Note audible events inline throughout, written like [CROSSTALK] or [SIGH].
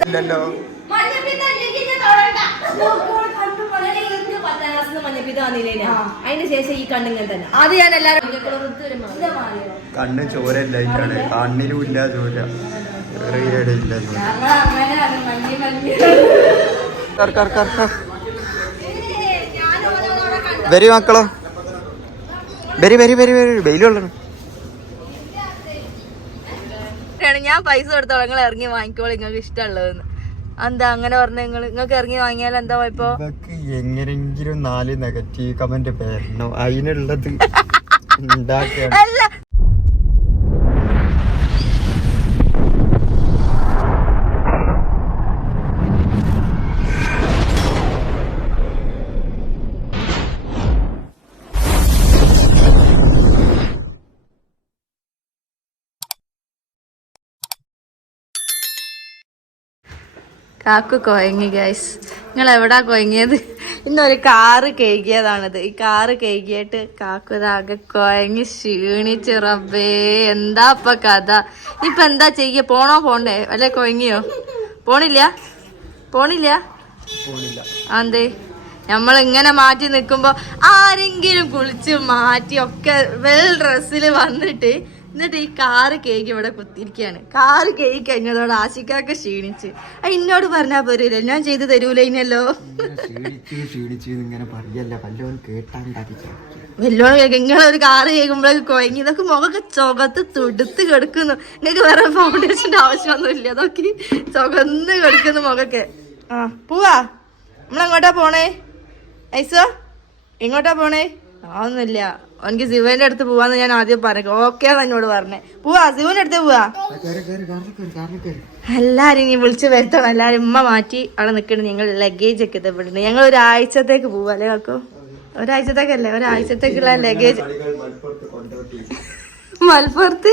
ഇല്ലല്ലോ. കണ്ണ് കണ്ണിലും ഇല്ല ചോര. ഇല്ല മക്കളോ. വരി വരി വരി വരി വെയിലുള്ളു ഞാൻ പൈസ കൊടുത്തോളാം. നിങ്ങൾ ഇറങ്ങി വാങ്ങിക്കോളൂ നിങ്ങൾക്ക് ഇഷ്ടമുള്ളതെന്ന്. എന്താ അങ്ങനെ പറഞ്ഞ നിങ്ങൾ? നിങ്ങൾക്ക് ഇറങ്ങി വാങ്ങിയാൽ എന്താ ഇപ്പൊ എങ്ങനെങ്കിലും നാല് നെഗറ്റീവ് കമന്റ് പേരണോ അതിനുള്ളത് [LAUGHS] ഉണ്ടാക്കുകയാണ് കാക്കു കൊയങ്ങി ഗൈസ് നിങ്ങൾ എവിടാ കൊയങ്ങിയത്? ഇന്നൊരു കാറ് കേകിയതാണിത് ഈ കാറ് കേകിയിട്ട് കാക്കു ഇതാകെ കൊയങ്ങി ക്ഷീണിച്ച്. റബ്ബേ എന്താ ഇപ്പൊ കഥ? ഇപ്പൊ എന്താ ചെയ്യ? പോണോ പോണ്ടേ? അല്ലെ കൊയങ്ങിയോ? പോണില്ല? പോണില്ല? അതെ നമ്മളിങ്ങനെ നമ്മൾ ഇങ്ങനെ മാറ്റി നിൽക്കുമ്പോ ആരെങ്കിലും കുളിച്ച് മാറ്റി ഒക്കെ വെൽ ഡ്രസ്സിൽ വന്നിട്ട് എന്നിട്ട് ഈ കാറ് കേക്ക് ഇവിടെ കുത്തിരിക്കുകയാണ് കാറ് കേക്ക് കഴിഞ്ഞതോടെ ആശിക്കാക്ക് ക്ഷീണിച്ച്. അത് എന്നോട് പറഞ്ഞാൽ പോരല്ലോ ഞാൻ ചെയ്ത് തരൂല വല്ലോണം കേക്ക് ഇങ്ങനെ ഒരു കാറ് കേൾക്കുമ്പോഴൊക്കെ കുഴങ്ങി ഇതൊക്കെ മുഖമൊക്കെ ചുകത്ത് തുടുത്ത് കിടക്കുന്നു. നിങ്ങൾക്ക് വേറെ ഫൗണ്ടേഷന്റെ ആവശ്യമൊന്നുമില്ല. അതൊക്കെ ചുകന്ന് കിടക്കുന്നു മുഖമൊക്കെ. ആ പോവാ. നമ്മളെങ്ങോട്ടാ പോണേ? ഐസോ എങ്ങോട്ടാ പോണേ? ഒന്നുമില്ല എനിക്ക് സിവന്റെ അടുത്ത് പോവാന്ന് ഞാൻ ആദ്യം പറഞ്ഞു. ഓക്കെ എന്നോട് പറഞ്ഞേ. പോവാ സിവന്റെ അടുത്ത് പോവാ. എല്ലാരും ഇനി വിളിച്ചു വരുത്തണം. എല്ലാരും ഉമ്മ മാറ്റി അവിടെ നിൽക്കണം. നിങ്ങൾ ലഗേജ് ഒക്കെ ഇതപ്പെടുന്നു ഞങ്ങൾ ഒരാഴ്ചത്തേക്ക് പോവാ അല്ലേ കാക്കോ? ഒരാഴ്ചത്തേക്കല്ലേ? ഒരാഴ്ചത്തേക്കുള്ള ലഗേജ് മലപ്പുറത്ത്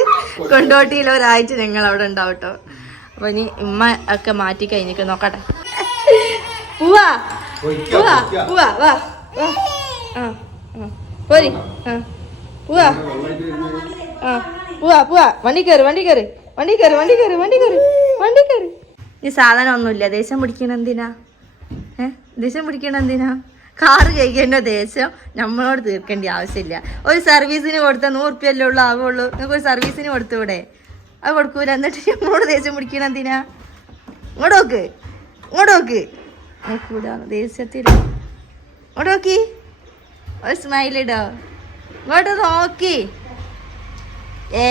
കൊണ്ടോട്ടിയിൽ ഒരാഴ്ച ഞങ്ങൾ അവിടെ ഉണ്ടാവും കേട്ടോ അപ്പൊ ഇനി ഉമ്മ ഒക്കെ മാറ്റി കഴിഞ്ഞിട്ട് നോക്കട്ടെ. പോവാ. പോവാ പോവാ വാ. ആ. പോരി. ആ. പോവാ ആ. പോവാ പോവാ വണ്ടി കയറി വണ്ടി കയറി വണ്ടി കയറി വണ്ടി കയറി വണ്ടി കയറി വണ്ടി കയറി ഈ സാധനം ഒന്നുമില്ല ദേശം പിടിക്കണ എന്തിനാ? ദേശം പിടിക്കണ എന്തിനാ? കാറ് കഴിക്കേണ്ട ദേശം നമ്മളോട് തീർക്കേണ്ട ആവശ്യമില്ല. ഒരു സർവീസിന് കൊടുത്താൽ നൂറ് റുപ്യല്ലേ ഉള്ളൂ ആവുള്ളൂ. നിങ്ങൾക്ക് ഒരു സർവീസിന് കൊടുത്തൂടെ അത് കൊടുക്കൂല. എന്നിട്ട് നമ്മളോട് ദേശം പിടിക്കണം എന്തിനാ? ഇങ്ങോട്ട് നോക്ക്. ഇങ്ങോട്ട് നോക്ക്. നോക്കൂല. ദേശത്തിൽ ഇങ്ങോട്ട് നോക്കി. ഒരു സ്മൈൽ ഇടോ. ഇങ്ങോട്ട് നോക്കി. ഏ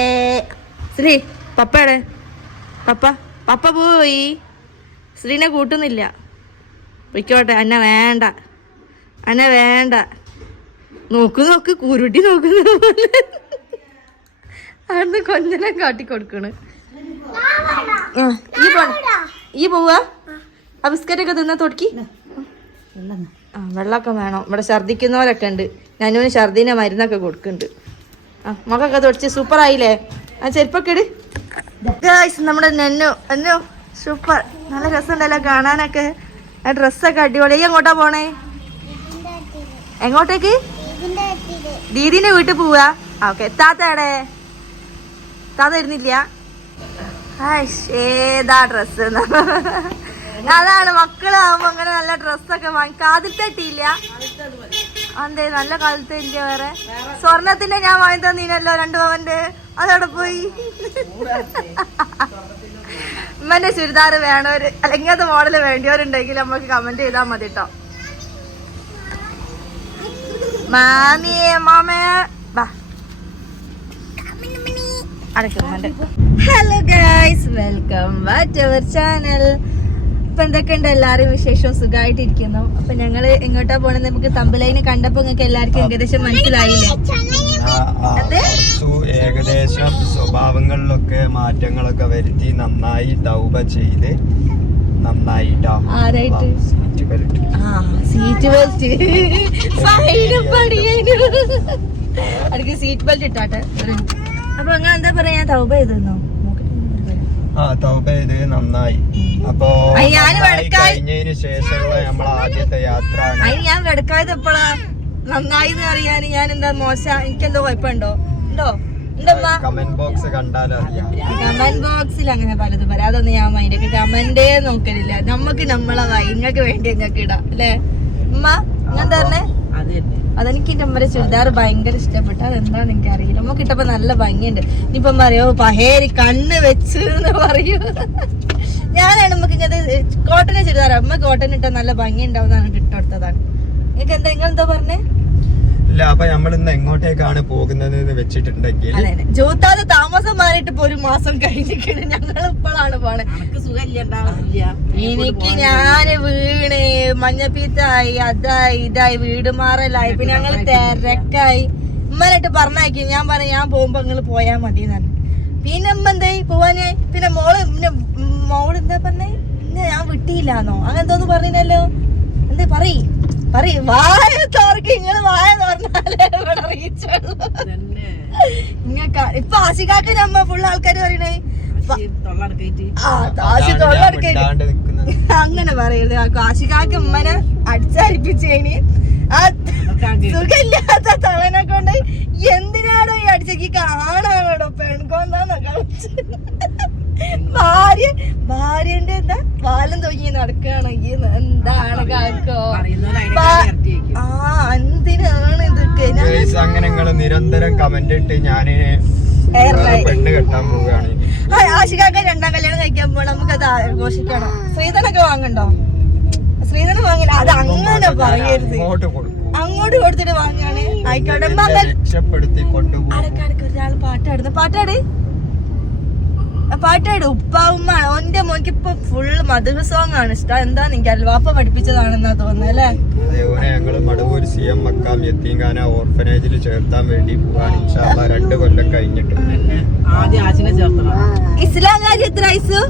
ശ്രീ പപ്പയുടെ പപ്പ പപ്പ പോയി. ശ്രീനെ കൂട്ടുന്നില്ല. പൊയ്ക്കോട്ടെ അന്ന വേണ്ട. അന്ന വേണ്ട. നോക്ക് നോക്ക് കുരുട്ടി നോക്കുന്ന പോലെ. അവിടുന്ന് കൊഞ്ഞനെ കാട്ടി കൊടുക്കണ്. ആ, ഈ പോ ഈ പോവാ? ആ ബിസ്ക്കറ്റൊക്കെ തിന്നാ തൊടുക്കി. ആ വെള്ളമൊക്കെ വേണം. ഇവിടെ ഛർദ്ദിക്കുന്നവരൊക്കെ ഉണ്ട്. ഞാനും ഛർദിന്റെ മരുന്നൊക്കെ കൊടുക്കുന്നുണ്ട്. ആ മക്കൊക്കെ തുടച്ച് സൂപ്പർ ആയില്ലേ? ആ ചെരുപ്പൊക്കെ ഇട്. നമ്മുടെ നെന്നു എന്നു സൂപ്പർ നല്ല രസമുണ്ടല്ലോ കാണാനൊക്കെ. ആ ഡ്രസ്സൊക്കെ അടിപൊളി. എങ്ങോട്ടാ പോണേ? എങ്ങോട്ടേക്ക്? ദീദിന്റെ വീട്ടിൽ പോവാ. ഓക്കെ താത്തയുടെ? താത്ത വരുന്നില്ല. ഹായ്ഷ്, ഏതാ ഡ്രസ് അതാണ് മക്കളാവുമ്പോ അങ്ങനെ നല്ല ഡ്രസ്സൊക്കെ വാങ്ങി കാതിൽ തട്ടിയില്ല അതെ നല്ല കാലത്ത് ഇല്ല വേറെ. സ്വർണത്തിന്റെ ഞാൻ വാങ്ങി തന്നീനല്ലോ രണ്ടു പവന്റെ. അതവിടെ പോയി. ഉമ്മന്റെ ചുരിദാർ വേണവര് അല്ലെങ്കിൽ അത് മോഡൽ വേണ്ടിയവരുണ്ടെങ്കിൽ നമുക്ക് കമന്റ് ചെയ്താൽ മതി കേട്ടോ മാമിയെ മാമേ. ബാ. Hello guys welcome back our channel അപ്പൊ എന്തൊക്കെയുണ്ട് എല്ലാരും വിശേഷം? സുഖമായിട്ടിരിക്കുന്നു. അപ്പൊ ഞങ്ങൾ എങ്ങോട്ടാ പോണെന്ന് നമുക്ക് തമ്പലൈന് കണ്ടപ്പോ നിങ്ങൾക്ക് എല്ലാവർക്കും ഏകദേശം മനസ്സിലായില്ലേ? ഏകദേശം സ്വഭാവങ്ങളിലൊക്കെ മാറ്റങ്ങളൊക്കെ വരുത്തി നന്നായി തൗബ ചെയ്ത്? സീറ്റ് ബെൽറ്റ് അടുക്ക് സീറ്റ് ഇട്ടാട്ടെ. അപ്പൊ അങ്ങനെ എന്താ പറയാ? തൗബ ചെയ്തെന്നോ ആ തൗബ ചെയ്ത് നന്നായി. അപ്പോ കഴിഞ്ഞതിന് ശേഷമുള്ള നമ്മളെ ആദ്യത്തെ യാത്ര ഞാൻ വെടക്കായത് എപ്പോഴാ നന്നായി എന്ന് അറിയാൻ ഞാൻ എന്താ മോശ? എനിക്കെന്തോ കുഴപ്പമുണ്ടോ ഉണ്ടോ? കമന്റ് ബോക്സ് കമന്റ് ബോക്സിൽ അങ്ങനെ പലതും പറയാം അതൊന്നും ഞാൻ മൈൻഡൊക്കെ കമന്റേ നോക്കലില്ല. നമുക്ക് നമ്മളെ നിങ്ങൾക്ക് വേണ്ടി നിങ്ങൾക്ക് ഇടാം. അല്ലേ? ഉമ്മ ഞാൻ പറഞ്ഞേ? അതെനിക്ക് എന്റെ ചുരിദാർ ഭയങ്കര ഇഷ്ടപ്പെട്ടു അതെന്താന്ന് എനിക്ക് അറിയില്ല നമുക്ക് ഇട്ടപ്പോ നല്ല ഭംഗിയുണ്ട്. ഇനിയിപ്പം പറയോ പഹേരി കണ്ണ് വെച്ച് എന്ന് പറയൂ. ഞാനാണ് നമുക്ക് ഇങ്ങനത്തെ കോട്ടനെ ചുരിദാർ. അമ്മ കോട്ടൺ ഇട്ട നല്ല ഭംഗി ഉണ്ടാവുന്നതാണ് ഇട്ടുകൊടുത്തതാണ് നിങ്ങൾക്ക് എന്താ നിങ്ങൾ എന്താ പറഞ്ഞേ? ഇല്ല അപ്പൊ നമ്മൾ ഇന്ന് എങ്ങോട്ടേക്കാണ് പോകുന്നത് എന്ന് വെച്ചിട്ടുണ്ടെങ്കിൽ ജോത്താതെ താമസം മാറിയിട്ട് ഇപ്പൊ ഒരു മാസം കഴിഞ്ഞിരിക്കണ്. ഞങ്ങൾ ഇപ്പോഴാണ് പോണേ. എനിക്ക് ഞാൻ വീണ് മഞ്ഞപ്പീത്തായി അതായി ഇതായി വീട് മാറലായി. പിന്നെ ഞങ്ങൾ തിരക്കായി. ഉമ്മനായിട്ട് പറഞ്ഞയക്കും ഞാൻ പറഞ്ഞു ഞാൻ പോകുമ്പോ നിങ്ങൾ പോയാ മതി എന്നാണ് പിന്നെ ഉമ്മ എന്തായി പോവാനേ. പിന്നെ മോൾ പിന്നെ മോൾ എന്താ പറഞ്ഞേ? പിന്നെ ഞാൻ വിട്ടിയില്ലാന്നോ? അങ്ങനെന്തോന്ന് പറഞ്ഞല്ലോ എന്താ പറയ്? പറയ്. വായ ഇങ്ങൾ വായ തോർന്നാലേ ഇവിടെ ഇങ്ങക്ക ഇപ്പൊ ആശികാക്ക് നമ്മ ഫുൾ ആൾക്കാര് പറയണേ. അങ്ങനെ പറയരുത്. ആ കാശികാക്ക് ഉമ്മനെ അടിച്ചരിപ്പിച്ചേന് ആ സുഖമില്ലാത്ത തവനെ കൊണ്ട് എന്തിനാണോ ഈ അടിച്ചേക്ക് കാണാണോ പെൺകൊന്നാന്നൊക്കെ ഭാര്യ ഭാര്യന്റെ എന്താ? പാലം തൊങ്ങി നടക്കുകയാണെങ്കിൽ എന്താണ് കാക്കോ? ആ എന്തിനാണ് ഇതൊക്കെ അങ്ങനെ നിങ്ങൾ നിരന്തരം കമന്റ് ഇട്ട് ഞാൻ പെണ്ണ് കെട്ടാൻ പോവുകയാണ്. ആശികാക്ക രണ്ടാം കല്യാണം കഴിക്കാൻ പോകണം നമുക്ക് അത് ആഘോഷിക്കണം. ശ്രീധനൊക്കെ വാങ്ങണ്ടോ? ശ്രീധന വാങ്ങില്ല. അത് അങ്ങനെ പറയരുത്. അങ്ങോട്ട് കൊടുക്കും. അങ്ങോട്ട് കൊടുത്തിട്ട് വാങ്ങാണ്. ആയിക്കോട്ടെ. അടക്ക ഒരാൾ പാട്ടാടുന്നു പാട്ടാട് ആ, പാട്ടാട് ഉപ്പ ഓന്റെ മോക്ക് ഇപ്പൊ ഫുള്ള് മധുര സോങ് ആണ് ഇഷ്ടം. എന്താ നിങ്ങൾ അൽവാപ്പ പഠിപ്പിച്ചതാണെന്നാ തോന്നുന്നത് അല്ലേ? അതേപോലെ ഞങ്ങൾ മടവൂർ സി എം മക്കാം യത്തീങ്കാന ഓർഫനേജിൽ ചേർത്താൻ വേണ്ടി പോവാണ്. ഇൻഷാല്ല രണ്ട് കൊല്ലം കഴിഞ്ഞിട്ട്. ചേർത്തണം. ഇസ്ലാംകാരി എത്ര ഐസു?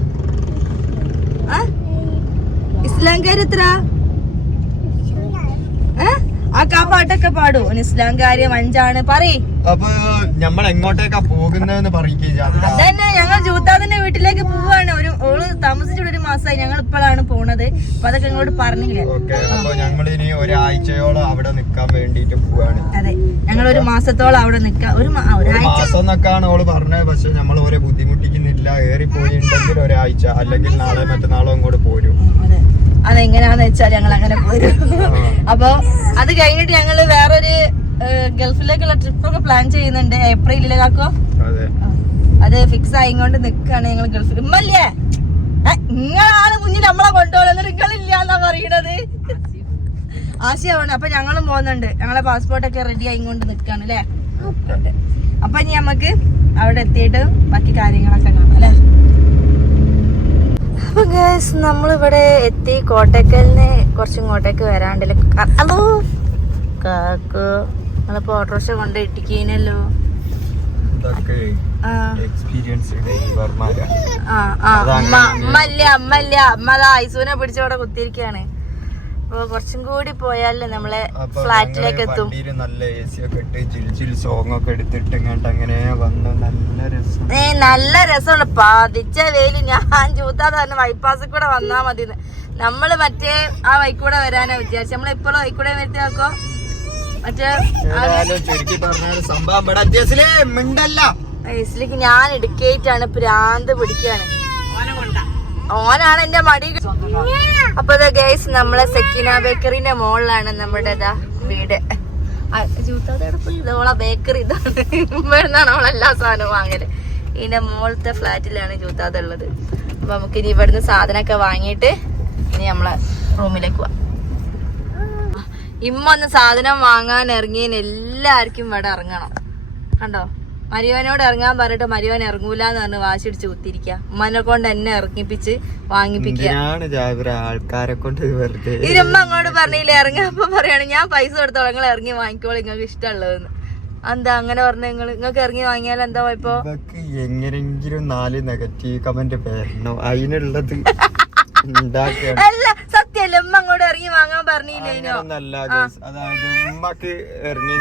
ആ? ഇസ്ലാംകാരി എത്ര? ഏ? ആ പാട്ടൊക്കെ പാടൂ. ഇസ്ലാം കാര്യം അഞ്ചാണ്. പറയേ. അപ്പൊ നമ്മൾ എങ്ങോട്ടേക്കാ പോകുന്നതെന്ന് അതന്നെ ഞങ്ങൾ ജൂത്താദിന്റെ വീട്ടിലേക്ക് പോവാണ്. ഒരു ഓൾ താമസിച്ചിട്ട് ഒരു മാസമായി ഞങ്ങൾ ഇപ്പോഴാണ് പോണത്. അപ്പൊ അതൊക്കെ ഇങ്ങോട്ട് പറഞ്ഞില്ലേ? അപ്പൊ ഞങ്ങൾ ഇനി ഒരാഴ്ചയോളം അവിടെ നിക്കാൻ വേണ്ടിട്ട് പോവാണ്. അതെ ഞങ്ങൾ ഒരു മാസത്തോളം അവിടെ നിക്കാം. ഒരു മാസം എന്നൊക്കെയാണ് ഓൾ പറഞ്ഞത്. പക്ഷെ നമ്മൾ ഓരെ ബുദ്ധിമുട്ടിക്കുന്നില്ല. ഏറി പോയിട്ടുണ്ടെങ്കിൽ ഒരാഴ്ച. അല്ലെങ്കിൽ നാളെ മറ്റന്നാളോ അങ്ങോട്ട് പോരും. അതെങ്ങനെയാന്ന് വെച്ചാൽ ഞങ്ങൾ അങ്ങനെ പോരും അപ്പൊ അത് കഴിഞ്ഞിട്ട് ഞങ്ങൾ വേറൊരു ഗൾഫിലേക്കുള്ള ട്രിപ്പൊക്കെ പ്ലാൻ ചെയ്യുന്നുണ്ട്. ഏപ്രിലെ കാക്കോ? അതെ. ഫിക്സ് ആയിക്കൊണ്ട് നിക്കാണ് ഞങ്ങൾ ഗൾഫിൽ ഉമ്മല്ലേ? നിങ്ങളാണ് മുന്നിൽ നമ്മളെ കൊണ്ടുപോകുന്നത്. നിങ്ങളില്ല എന്നാ പറയണത്. ആശയാണ് അപ്പൊ ഞങ്ങളും പോകുന്നുണ്ട്. ഞങ്ങളെ പാസ്പോർട്ട് ഒക്കെ റെഡി ആയിക്കൊണ്ട് നിക്കാണ് അല്ലേ അപ്പൊ ഇനി നമുക്ക് അവിടെ എത്തിയിട്ട് ബാക്കി കാര്യങ്ങളൊക്കെ കാണാം അല്ലേ അപ്പൊ ഗേസ് നമ്മളിവിടെ എത്തി. കോട്ടക്കലിന് കുറച്ച് ഇങ്ങോട്ടേക്ക് വരാണ്ടല്ലേ. ഹലോ? കാക്കു നിങ്ങളിപ്പോ ഓട്ടോറിക്ഷ കൊണ്ട് ഇട്ടിക്കീനല്ലോ. ആ. ആ അതങ്ങനെ അമ്മ അതാ ഐസൂനെ പിടിച്ചവിടെ കുത്തിയിരിക്കാണ്. കുറച്ചും കൂടി പോയാൽ നമ്മളെ ഫ്ലാറ്റിലേക്ക് എത്തും. നല്ല എ സി ഒക്കെ ഇട്ട് ജിൽ സോങ് ഒക്കെ എടുത്തിട്ട് ഇങ്ങോട്ട് അങ്ങനെ വന്ന്. നല്ല രസം. ഏ നല്ല രസമാണ്. പതിച്ച വെയിൽ. ഞാൻ ചൂത്താതെ തന്നെ ബൈപ്പാസിൽ കൂടെ വന്നാ മതി നമ്മൾ മറ്റേ ആ വൈക്കൂടെ വരാനാ വിചാരിച്ചു. നമ്മൾ ഇപ്പോഴും വൈക്കൂടെ വരുത്തിയാക്കോ മറ്റേ ഏതായാലും ചുരുക്കി പറഞ്ഞാൽ സംഭവം മിണ്ടല്ല. ഞാൻ എടുക്കേറ്റാണ് പ്രാന്ത് പിടിക്കാണ്. ഓനെ കൊണ്ട. ഓനാണ് എന്റെ മടി അപ്പൊ ഗൈസ് നമ്മളെ സെക്കിന ബേക്കറിന്റെ മോളിലാണ് നമ്മുടെ വീട്. ഓളെ ബേക്കറി ഇതാണ് ഇവിടുന്നാണ് അവളെല്ലാ സാധനവും വാങ്ങൽ. ഇതിന്റെ മോളത്തെ ഫ്ലാറ്റിലാണ് ജൂത്താത ഉള്ളത്. അപ്പൊ നമുക്ക് ഇനി ഇവിടുന്ന് സാധനമൊക്കെ വാങ്ങിയിട്ട് ഇനി നമ്മളെ റൂമിലേക്ക് പോവാം. ഇമ്മ ഒന്ന് സാധനം വാങ്ങാൻ ഇറങ്ങിയതിന് എല്ലാവർക്കും ഇവിടെ ഇറങ്ങണം. കണ്ടോ? മരിയോനോട് ഇറങ്ങാൻ പറഞ്ഞിട്ട് മരിയോൻ ഇറങ്ങൂലെന്ന് പറഞ്ഞ് വാശിടിച്ച് കുത്തിരിക്ക കുത്തിരിക്കുക ഉമ്മനെ കൊണ്ട് എന്നെ ഇറങ്ങിപ്പിച്ച് വാങ്ങിപ്പിക്കുക ആൾക്കാരെ കൊണ്ട് വെറുതെ ഇരുമ്മ അങ്ങോട്ട് പറഞ്ഞില്ല ഇറങ്ങാൻ അപ്പൊ പറയാണ് ഞാൻ പൈസ കൊടുത്തോളാം നിങ്ങൾ ഇറങ്ങി വാങ്ങിക്കോളൂ നിങ്ങൾക്ക് ഇഷ്ടമുള്ളതെന്ന്. എന്താ അങ്ങനെ പറഞ്ഞ നിങ്ങൾ നിങ്ങൾക്ക് ഇറങ്ങി വാങ്ങിയാൽ എന്താ ഇപ്പൊ എങ്ങനെങ്കിലും നാല് നെഗറ്റീവ് കമന്റ് വരണോ? അതിനുള്ളത് [LAUGHS] അല്ല സത്യല്ല ഉമ്മ അങ്ങോട്ട് ഇറങ്ങി വാങ്ങാൻ പറഞ്ഞില്ലേനോ. അതായത് ഉമ്മക്ക് ഇറങ്ങി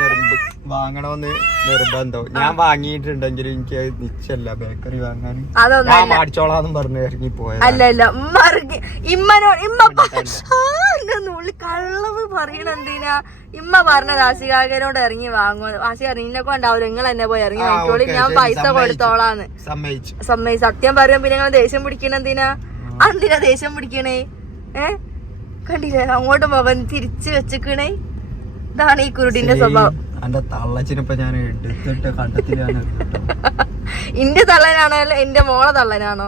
വാങ്ങണമെന്ന് നിർബന്ധം. ഞാൻ വാങ്ങിയിട്ടുണ്ടെങ്കിൽ എനിക്ക് നിശ്ചയല്ല നിശ്ചല്ല ബേക്കറി വാങ്ങാൻ. ഞാൻ മാടിച്ചോളാന്നും പറഞ്ഞ് ഇറങ്ങി പോയത്. അല്ല അല്ല. ഉമ്മ ഇറങ്ങി ഇമ്മനോ ഇമ്മ ഉള്ളി കള്ളവ് പറയണ എന്തിനാ? ഇമ്മ പറഞ്ഞ ആശികാകരോട് ഇറങ്ങി വാങ്ങുമോ ആശി നിന്നെ കൊണ്ടാവില്ല നിങ്ങൾ എന്നെ പോയി ഇറങ്ങി വാങ്ങിക്കോളി. ഞാൻ പൈസ. കൊടുത്തോളാന്ന്. സമ്മതിച്ചു. സമ്മതി സത്യം പറയും പിന്നെ നിങ്ങൾ ദേഷ്യം പിടിക്കണെന്തിനാ എന്തിനാ? എന്തിനാ ദേഷ്യം പിടിക്കണേ? ഏ? കണ്ടില്ലേ? അങ്ങോട്ട് മുഖം തിരിച്ചു വെച്ചിക്കണേ. ഇതാണ് ഈ കുരുടിന്റെ സ്വഭാവം. എന്റെ തള്ളച്ചിനിപ്പോ ഞാൻ എടുത്തിട്ട് കണ്ടത്തിലാണ് എന്റെ [LAUGHS] തള്ളനാണോ അല്ല എന്റെ മോളെ തള്ളനാണോ?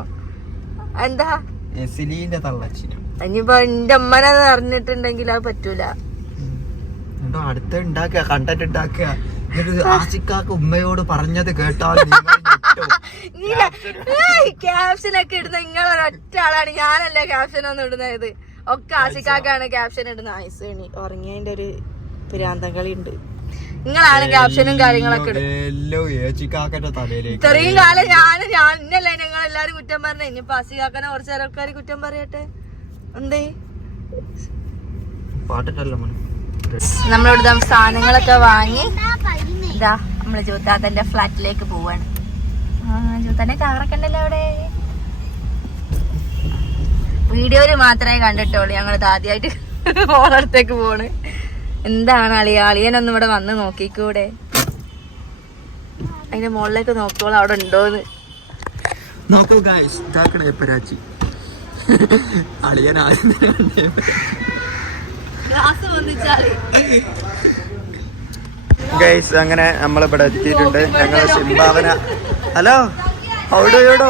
എന്താ? എസിലീന്റെ തള്ളച്ചിനും. ഇനിയിപ്പോ എന്റെ അമ്മനെ അറിഞ്ഞിട്ടുണ്ടെങ്കിൽ അത് പറ്റൂല. എന്തോ അടുത്ത് ഉണ്ടാക്കുക കണ്ടന്റ് ഉണ്ടാക്കുക. എന്നിട്ട് ആസിക്കാക്ക് ഉമ്മയോട് പറഞ്ഞത് കേട്ടാൽ ക്യാപ്ഷനൊക്കെ [LAUGHS] ഇടുന്ന നിങ്ങളൊരൊറ്റ ആളാണ്. ഞാനല്ല ക്യാപ്ഷൻ ഒന്നും ഇടുന്നത്? ഒക്കെ ആശിക്കാക്കാണ് ക്യാപ്ഷൻ ഇടുന്ന. ഐസണി ഉറങ്ങിയതിന്റെ ഒരു പിരാന്തം കളി ഉണ്ട് നിങ്ങളാണ് ക്യാപ്ഷനും കാര്യങ്ങളൊക്കെ ഇത്രയും കാലം ഞാൻ ഞാൻ ഇന്നല്ലേ നിങ്ങൾ എല്ലാരും കുറ്റം പറഞ്ഞ. ഇനിയിപ്പോ ആശിക്കാക്കനെ കുറച്ച് ആൾക്കാർ കുറ്റം പറയട്ടെ. എന്തേ? നമ്മളിവിടുത്തെ നമ്മളിവിടെ സാധനങ്ങളൊക്കെ വാങ്ങി. ഇതാ നമ്മൾ ജ്യോതാതന്റെ ഫ്ലാറ്റിലേക്ക് പോവാണ്. ജ്യോതാന്റെ കാറൊക്കെ ഉണ്ടല്ലോ അവിടെ. വീഡിയോയിൽ മാത്രമേ കണ്ടിട്ടുള്ളൂ. ഞങ്ങൾ ആദ്യമായിട്ട് ഓളടുത്തേക്ക് [LAUGHS] പോണ്. എന്താണ് അളിയ അളിയനൊന്നും ഇവിടെ വന്ന് നോക്കിക്കൂടെ? അതിന്റെ മുകളിലേക്ക് നോക്കോളൂ അവിടെ ഉണ്ടോന്ന്. നോക്കൂ ഗായ്സ് ഇതാക്കണേ പരാജി. [LAUGHS] അളിയൻ ആദ്യം ഗ്ലാസ് വന്നിച്ചാൽ ഗൈസ് അങ്ങനെ നമ്മളിവിടെ എത്തിയിട്ടുണ്ട്. ഞങ്ങൾ സിംബാവന. ഹലോ? ഔടോ എവിടോ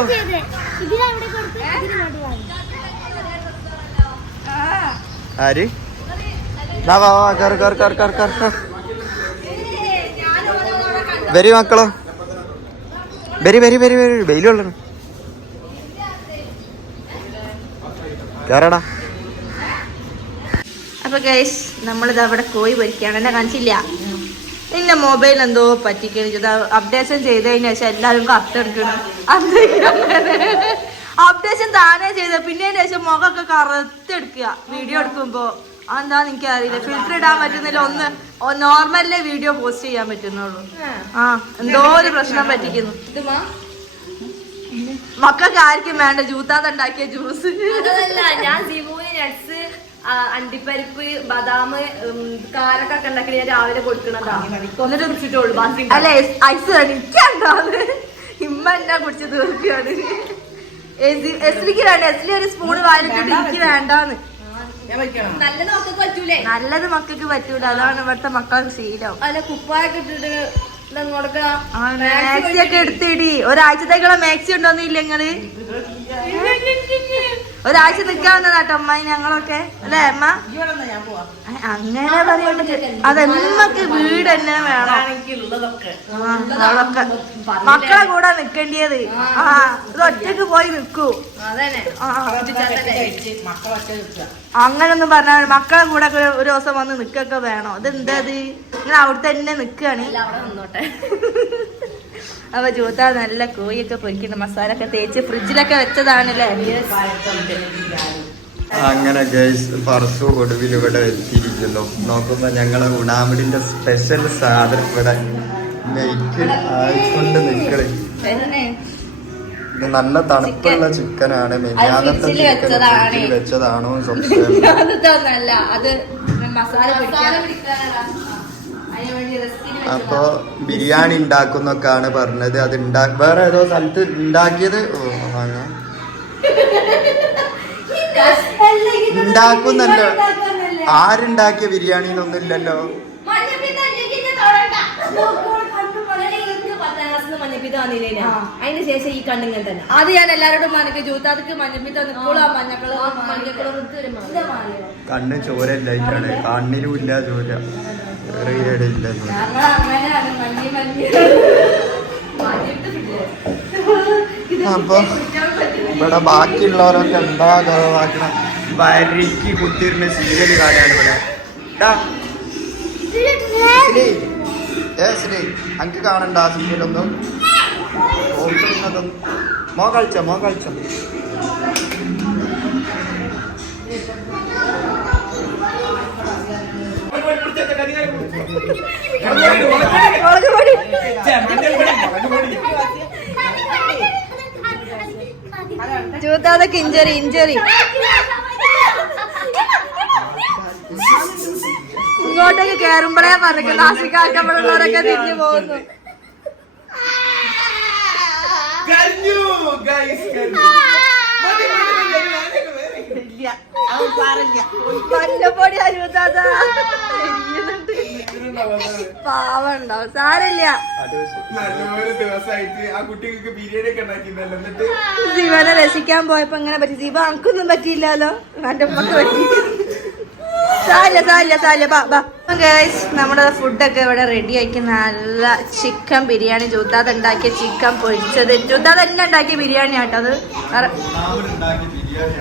ആര്? വാ. വരി മക്കളോ. വരി വരി വരി വരി വെയിലുള്ളു കേറടാ. അപ്പൊ ഗൈസ് നമ്മളിത് അവിടെ കോഴി പൊരിക്കാണ് എന്നെ കാണിച്ചില്ല. നിന്റെ മൊബൈൽ എന്തോ പറ്റിക്കണിച്ചത് അപ്ഡേഷൻ ചെയ്ത് ശേഷം എല്ലാവരും കത്തെടുക്കണം അപ്ഡേഷൻ താനേ ചെയ്ത. പിന്നെ ശേഷം മുഖമൊക്കെ കറുത്തെടുക്കുക. വീഡിയോ എടുക്കുമ്പോ എന്താ എനിക്ക് അറിയില്ല ഫിൽറ്റർ ഇടാൻ പറ്റുന്നില്ല. ഒന്ന് നോർമലിലെ വീഡിയോ പോസ്റ്റ് ചെയ്യാൻ പറ്റുന്നുള്ളൂ. ആ. എന്തോ ഒരു പ്രശ്നം പറ്റിക്കുന്നു. മക്കൾക്ക് ആർക്കും വേണ്ട. ജൂത്താതെ ഉണ്ടാക്കിയ ജ്യൂസ് ഞാൻ നട്സ് അണ്ടിപ്പരിപ്പ് ബദാം കാരൊക്കെ ഉണ്ടാക്കി ഞാൻ രാവിലെ കൊടുക്കണതാ. എന്നിട്ട് കുടിച്ചിട്ടുള്ളൂ അല്ലെ ഐസ് ഇമ്മ എന്നാ കുടിച്ച് തീർക്കുകയാണ്. എസ്ലിക്ക് വേണ്ട. എസ്ലി ഒരു സ്പൂൺ വായിലിട്ടിട്ട് എനിക്ക് വേണ്ടാന്ന്. ഞാൻ മക്കൾക്ക് പറ്റൂലേ? നല്ലത് മക്കൾക്ക് പറ്റൂല. അതാണ് ഇവിടുത്തെ മക്കൾക്ക് ശീലം. അല്ല കുപ്പായൊക്കെ ഇട്ടിട്ട് മാക്സി ഒക്കെ എടുത്തിടി. ഒരാഴ്ചത്തേക്കുള്ള മാക്സി ഉണ്ടോന്നില്ല നിങ്ങൾ? ഒരാഴ്ച നിക്കാവുന്നതാട്ടോ അമ്മായി ഞങ്ങളൊക്കെ. അല്ലേ അമ്മ? അങ്ങനെ പറയുന്നത് അതെമ്മക്ക് വീട് തന്നെ വേണം. മക്കളെ കൂടെ നിക്കേണ്ടിയത്. ആ ഇത് ഒറ്റയ്ക്ക് പോയി നിക്കൂ. അങ്ങനൊന്നും പറഞ്ഞാൽ മക്കളെ കൂടെ ഒരു ദിവസം വന്ന് നിക്കൊക്കെ വേണോ. ഇത് എന്താ ഇത്? നിങ്ങൾ അവിടെ തന്നെ നിക്കാണ്. നിന്നോട്ടെ. [LAUGHS] അപ്പൊ ജൂത്ത നല്ല കോഴിയൊക്കെ പൊരിക്കുന്നു മസാല ഒക്കെ തേച്ച് ഫ്രിഡ്ജിലൊക്കെ വെച്ചതാണല്ലേ? അങ്ങനെ ഗൈസ് പറസു ഒടുവിൽ ഇവിടെ എത്തിയിരിക്കുന്നു. നോക്കുമ്പോ ഞങ്ങളെ ഉണാമിടിന്റെ സ്പെഷ്യൽ സാധനം ഇവിടെ നെയ്ക്ക് ആയിക്കൊണ്ട് ഇത് നല്ല തണുപ്പുള്ള ചിക്കനാണ്. മെഞ്ഞാന്നത്തെ ചിക്കൻ വെച്ചതാണ്. [LAUGHS] സംശയം അത് മസാല അപ്പോ ബിരിയാണി ഉണ്ടാക്കുന്നൊക്കെയാണ് പറഞ്ഞത്. അത് ഉണ്ടാ വേറെ ഏതോ സ്ഥലത്ത് ഉണ്ടാക്കിയത് ഉണ്ടാക്കുന്നല്ലോ ആരുണ്ടാക്കിയ ബിരിയാണി എന്നൊന്നും ഇല്ലല്ലോ. അതിന് ശേഷം ഈ കണ്ണിങ്ങനെ തന്നെ അത് ഞാൻ എല്ലാരോടും മനക്ക് ജൂത്താർക്ക് മഞ്ഞപ്പിത്ത നിൽക്കുള്ളൂ ആ മഞ്ഞക്കളോ കണ്ണ് ചോരല്ല കണ്ണിലും ഇല്ല ചോര. [LAUGHS] [LAUGHS] അപ്പൊ ഇവിടെ ബാക്കിയുള്ളവരൊക്കെ എന്താ കഥവാക്കണ വരിക്ക് കുത്തിരുന്ന സീരിയൽ കാര്യമാണ് ഇവിടെ. ശ്രീ. ഏ ശ്രീ അങ്ക് കാണണ്ട ആ സീരിയലൊന്നും? മോ കളിച്ചോ മോ കളിച്ചോ? ചൂത്താതൊക്കെ ഇഞ്ചറി ഇഞ്ചറി ഇങ്ങോട്ടേക്ക് കേറുമ്പോഴേ പറഞ്ഞു നാസിക്കാക്കപ്പെടുള്ളവരൊക്കെ തിരിഞ്ഞു പോകുന്നു. മഞ്ഞപ്പൊടി അരുതാത പാവുണ്ടാവും സാരല്ല നല്ലൊരു ദിവസമായിട്ട് ആ കുട്ടികൾക്ക് ബിരിയാണി ഒക്കെ ഉണ്ടാക്കിയിരുന്നല്ലോ. എന്നിട്ട് ശിവനെ രസിക്കാൻ പോയപ്പോ ഇങ്ങനെ പറ്റി. ശിവ അനക്കൊന്നും പറ്റിയില്ലല്ലോ. എന്റെ ഉമ്മക്ക് പറ്റി. സാരില്ല സാരില്ല സാരില്ല. ബാ ബാ. ഗൈസ് നമ്മുടെ ഫുഡൊക്കെ ഇവിടെ റെഡി ആക്കി നല്ല ചിക്കൻ ബിരിയാണി. ജൂത്താത് ഉണ്ടാക്കിയ ചിക്കൻ പൊരിച്ചത്. ജൂത്താത് തന്നെ ഉണ്ടാക്കിയ ബിരിയാണി ആട്ടോ അത്. വേറെ ഉണ്ടാക്കി ബിരിയാണി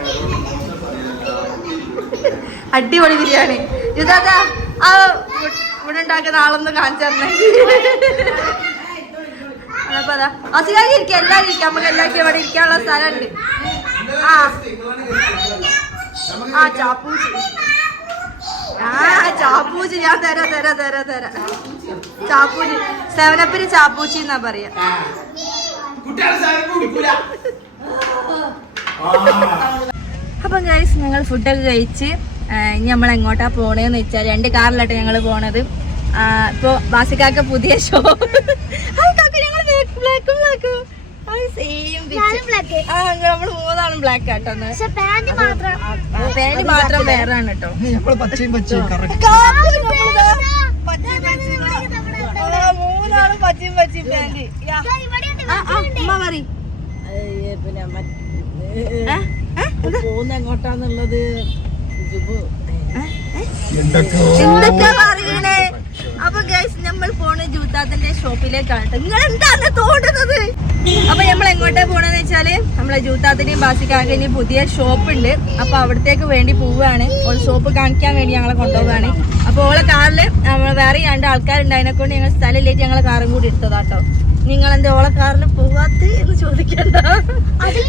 അടിപൊളി ബിരിയാണി. ജൂത്താത്ത ആ ഇവിടെ ഉണ്ടാക്കുന്ന ആളൊന്ന് കാണിച്ചു തന്നെ അപ്പൊ അതാ. അസുഖം ഇരിക്കാം എല്ലാവരും ഇരിക്കാം. നമുക്ക് എല്ലാവർക്കും ഇവിടെ ഇരിക്കാനുള്ള സ്ഥലമുണ്ട്. ആ. ആ ചാപ്പൂച്ചി. ആ ചാപ്പൂച്ചി. ഞാൻ തരാ തരാ തരാ തരാ. ചാപ്പൂച്ചി. സെവനപ്പിന് ചാപ്പൂച്ചി എന്നാ പറയാ. അപ്പം ഗൈസ് ഞങ്ങൾ ഫുഡൊക്കെ കഴിച്ച് ഇനി നമ്മൾ എങ്ങോട്ടാ പോണേന്ന് വെച്ചാൽ രണ്ട് കാറിലാട്ടോ ഞങ്ങൾ പോണത്. ഇപ്പോ ബാസിക്കാക്ക പുതിയ ഷോ ബ്ലാക്കും മൂന്നാളും പാന്റ് മാത്രം. വേറെ ആണ് കേട്ടോ. നമ്മൾ പച്ചയും പച്ചയും കറക്റ്റ് മൂന്നാളും പച്ചയും പച്ചയും പാന്റ് അമ്മ പറ പിന്നെ? പോകുന്ന എങ്ങോട്ടാന്നുള്ളത്? എന്തൊക്കെ? പറയണേ? അപ്പൊ ഗൈസ് നമ്മൾ പോണ ജൂത്താത്തിന്റെ ഷോപ്പിലേക്കാണ് നിങ്ങൾ എന്താണ് തോന്നുന്നത് അപ്പൊ നമ്മൾ എങ്ങോട്ടാ പോണെന്ന് വെച്ചാൽ നമ്മളെ ജൂത്താത്തിന്റെയും ബാസിക്കാകന്റെയും പുതിയ ഷോപ്പ് ഉണ്ട് അപ്പൊ അവിടത്തേക്ക് വേണ്ടി പോവുകയാണ്. ഒരു ഷോപ്പ് കാണിക്കാൻ വേണ്ടി ഞങ്ങളെ കൊണ്ടുപോവാണ് അപ്പൊ ഓളെ കാറിൽ നമ്മൾ വേറെ രണ്ട് ആൾക്കാരുണ്ട്. അതിനെ കൊണ്ട് ഞങ്ങൾ സ്ഥലമില്ലേക്ക് ഞങ്ങളെ കാറും കൂടി എടുത്തതാട്ടോ. നിങ്ങൾ എന്റെ ഓളെ കാറിൽ പോവാത്ത എന്ന് ചോദിക്കണ്ട. ആ, അതിൽ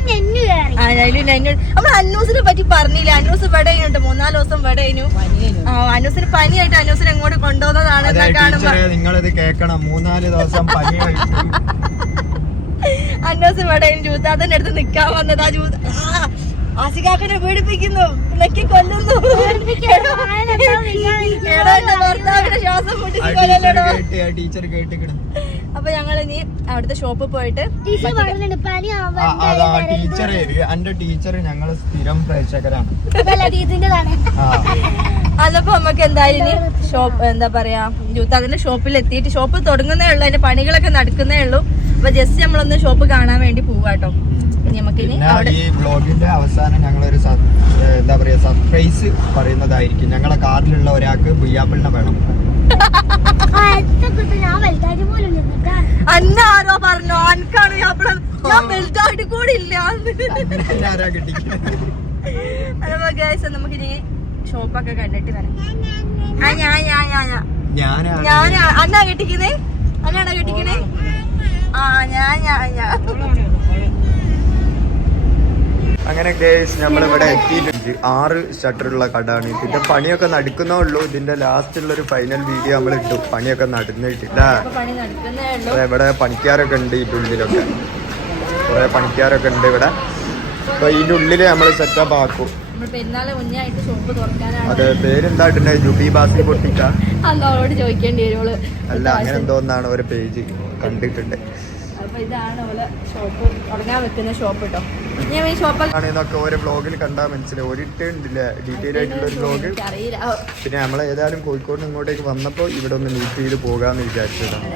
നെന്നു- നമ്മൾ അന്നൂസിനെ പറ്റി പറഞ്ഞില്ല? അന്നൂസ് ആയിട്ടോ മൂന്നാൽ ദിവസം വെടയിനു ആ അനൂസിന് പനിയായിട്ട് അനൂസിനെ എങ്ങോട്ട് കൊണ്ടുപോകുന്നതാണ് നിങ്ങളിത് കേൾക്കണം. മൂന്നാൽ ദിവസം പനിയായിട്ട് [LAUGHS] അന്നൂസ് ഇവിടെ അതിന്റെ അടുത്ത് നിക്കാൻ വന്നതാ. ജൂത ആസികാക്കനെ പീഡിപ്പിക്കുന്നു. നെക്കി കൊല്ലുന്നു. ശ്വാസം ടീച്ചർ കേട്ട് അപ്പൊ ഞങ്ങൾ ഇനി അവിടുത്തെ ഷോപ്പിൽ പോയിട്ട് ടീച്ചർ എന്റെ ടീച്ചർ ഞങ്ങൾ സ്ഥിരം പ്രേക്ഷകരാണ്. ആ. അതപ്പോ നമുക്ക് എന്തായാലും ഇനി ഷോപ്പ് എന്താ പറയാ ജൂത്താത്തിന്റെ ഷോപ്പിൽ എത്തിയിട്ട് ഷോപ്പ് തുടങ്ങുന്നേ ഉള്ളൂ അതിന്റെ പണികളൊക്കെ നടക്കുന്നേ ഉള്ളൂ. അപ്പൊ ജസ്റ്റ് നമ്മളൊന്ന് ഷോപ്പ് കാണാൻ വേണ്ടി പോവാട്ടോ. പിന്നെ ഈ അവസാനം ഞങ്ങളൊരു ഒരു എന്താ പറയാ സർപ്രൈസ് പറയുന്നതായിരിക്കും. ഞങ്ങളെ കാറിലുള്ള ഒരാൾക്ക് ബുയ്യാപ്പിളിനെ വേണം. അന്ന ആരോ പറഞ്ഞു അനക്കാണ് ഞാൻ ഇവിടെ ഞാൻ വലുതായിട്ട് കൂടി ഇല്ല. പിന്നെ ആരാ കിട്ടിക്കുന്നത് അപ്പൊ ഗൈസ് നമുക്ക് ഇനി ഷോപ്പൊക്കെ കണ്ടിട്ട് വരാം. ആ ഞാൻ ഞാൻ ഞാൻ ഞാൻ ഞാൻ അന്നാ കെട്ടിക്കുന്നേ? അന്നാണോ കെട്ടിക്കണേ ആ ഞാൻ ഞാൻ ഞാൻ അങ്ങനെ ഗേസ് നമ്മൾ ഇവിടെ എത്തിയിട്ടുണ്ട് ആറ് ഷട്ടറുള്ള കടാണ്. ഇതിന്റെ പണിയൊക്കെ നടക്കുന്നേ ഉള്ളൂ. ഇതിന്റെ ലാസ്റ്റ് ഉള്ള ഒരു ഫൈനൽ വീഡിയോ നമ്മൾ ഇട്ടു പണിയൊക്കെ നടന്നിട്ടില്ല ഇവിടെ പണിക്കാരൊക്കെ ഉണ്ട് ഈ ഉള്ളിലൊക്കെ കുറെ പണിക്കാരൊക്കെ ഉണ്ട് ഇവിടെ. അപ്പൊ ഇതിന്റെ ഉള്ളിൽ നമ്മൾ സെറ്റപ്പ് ആക്കും. അതെ പേരെന്താ ഇട്ടുണ്ടേ ജുബി ബാസി പൊട്ടിക്ക. അല്ല അങ്ങനെ എന്തോന്നാണ് ഒരു പേജ് കണ്ടിട്ടുണ്ട്. അപ്പൊ ഇതാണ് ഷോപ്പ് തുടങ്ങാൻ വെക്കുന്ന ഷോപ്പ് കേട്ടോ ഞാൻ ഈ ഷോപ്പ് ആണെന്നൊക്കെ ഓരോ ബ്ലോഗിൽ കണ്ടാൽ മനസ്സിലായി ഒരിട്ടുണ്ടല്ലേ ഡീറ്റെയിൽ ആയിട്ടുള്ള ഒരു ബ്ലോഗ് പിന്നെ നമ്മൾ ഏതായാലും കോഴിക്കോട് ഇങ്ങോട്ടേക്ക് വന്നപ്പോൾ ഇവിടെ ഒന്ന് മീറ്റ് ചെയ്ത് പോകാന്ന് വിചാരിച്ചതാണ്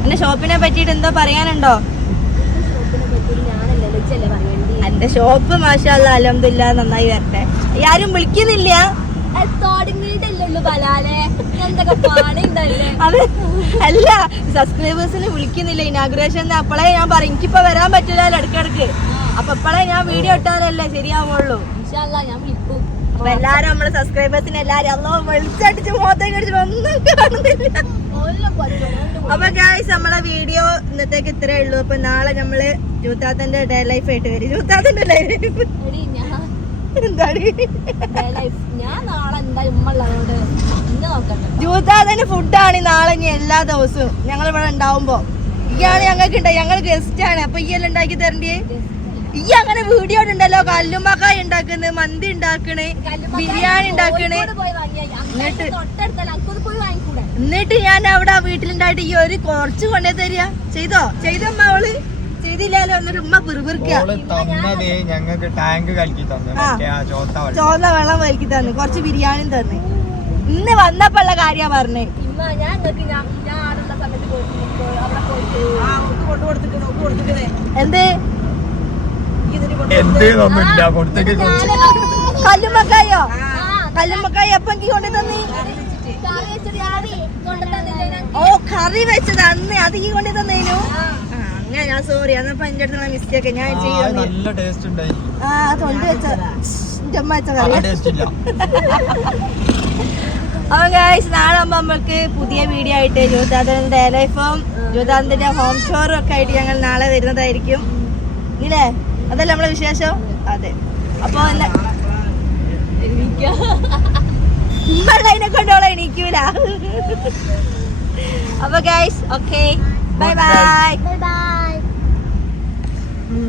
എന്റെ ഷോപ്പിനെ പറ്റിയിട്ട് എന്തോ പറയാനുണ്ടോ? എന്റെ ഷോപ്പ് മാഷാല്ല അലഹമില്ല നന്നായി വരട്ടെ. ആരും വിളിക്കുന്നില്ല? അല്ല സബ്സ്ക്രൈബേഴ്സിന് വിളിക്കുന്നില്ല. ഇനാഗ്രേഷൻ അപ്പോഴേ ഞാൻ പറയും എനിക്കിപ്പോ വരാൻ പറ്റില്ല ഇടക്കിടക്ക് അപ്പൊ ഇപ്പോഴേ ഞാൻ വീഡിയോ ഇട്ടാലല്ലേ ശരിയാവുള്ളൂ. അപ്പൊ എല്ലാരും നമ്മളെ സബ്സ്ക്രൈബേഴ്സിന് എല്ലാരും അല്ലോ വെളിച്ചടിച്ച് മോത്തേക്ക് അടിച്ച് ഒന്നും കാണുന്നില്ല. അപ്പൊ ഗായ്സ് നമ്മളെ വീഡിയോ ഇന്നത്തേക്ക് ഇത്രേ ഉള്ളൂ. അപ്പൊ നാളെ നമ്മൾ ജൂത്താത്തന്റെ ഡേ ലൈഫ് ആയിട്ട് വരും. ജൂത്താത്തന്റെ ലൈഫ് ജൂതാതന് ഫുഡാണ് നാളെ ഇനി എല്ലാ ദിവസവും. ഞങ്ങൾ ഇവിടെ ഉണ്ടാവുമ്പോ. ഇയാണ് ഞങ്ങൾക്ക് ഉണ്ട് ഞങ്ങൾ ഗസ്റ്റ് ആണ്. അപ്പൊ ഈ എല്ലാം ഉണ്ടാക്കി തരണ്ടേ ഈ അങ്ങനെ വീഡിയോ ഉണ്ടല്ലോ കല്ലുമ്മക്കായ ഉണ്ടാക്കുന്നത് മന്തി ഉണ്ടാക്കണേ ബിരിയാണി ഉണ്ടാക്കണേ. എന്നിട്ട് എന്നിട്ട് ഞാൻ അവിടെ വീട്ടിലുണ്ടായിട്ട് ഈ ഒരു കുറച്ച് കൊണ്ടേ തരിക. ചെയ്തോ? ചെയ്തമ്മ അവൾ? ചെയ്തില്ലാലോ ഉമ്മ പിറുപിറുക്കുക. തന്നതേ ഞങ്ങൾക്ക് ടാങ്ക് കലക്കി തന്നെ. ചോന്ന വെള്ളം. വലിക്കി തന്നു. കുറച്ച് ബിരിയാണിയും തന്നു. ഇന്ന് വന്നപ്പോള്ള കാര്യ പറഞ്ഞേ. എന്ത്? [LAUGHS] കല്ലുമ്മക്കായോ? കല്ലുമ്മക്കായ? എപ്പം കൊണ്ടു തന്നി? ഓ കറി വെച്ചത് അന്ന്. അത് ഈ കൊണ്ടു തന്നേനു? അങ്ങനെ ഞാൻ സോറി അന്നപ്പോ എന്റെ അടുത്ത് മിസ്റ്റേക്ക് ഞാൻ നല്ല ടേസ്റ്റ് ഉണ്ടായി ആ തൊണ്ട് വെച്ച എന്റെ അമ്മ വെച്ച ആ കറി ടേസ്റ്റ് ഇല്ല. [LAUGHS] അപ്പൊ ഗൈസ് നാളെ നമ്മൾക്ക് പുതിയ വീഡിയോ ആയിട്ട് ജ്യോതാന്തന്റെ ഡേ ലൈഫും ജ്യോതാന്തന്റെ ഹോം ഷോറും ഒക്കെ ആയിട്ട് ഞങ്ങൾ നാളെ വരുന്നതായിരിക്കും. ഇല്ലേ? അതല്ല നമ്മളെ വിശേഷം? അതെ. അപ്പൊ ഉമ്മള്ളതിനെ കൊണ്ടോളെ എണീക്കൂല. [LAUGHS] അപ്പൊ guys okay bye bye bye bye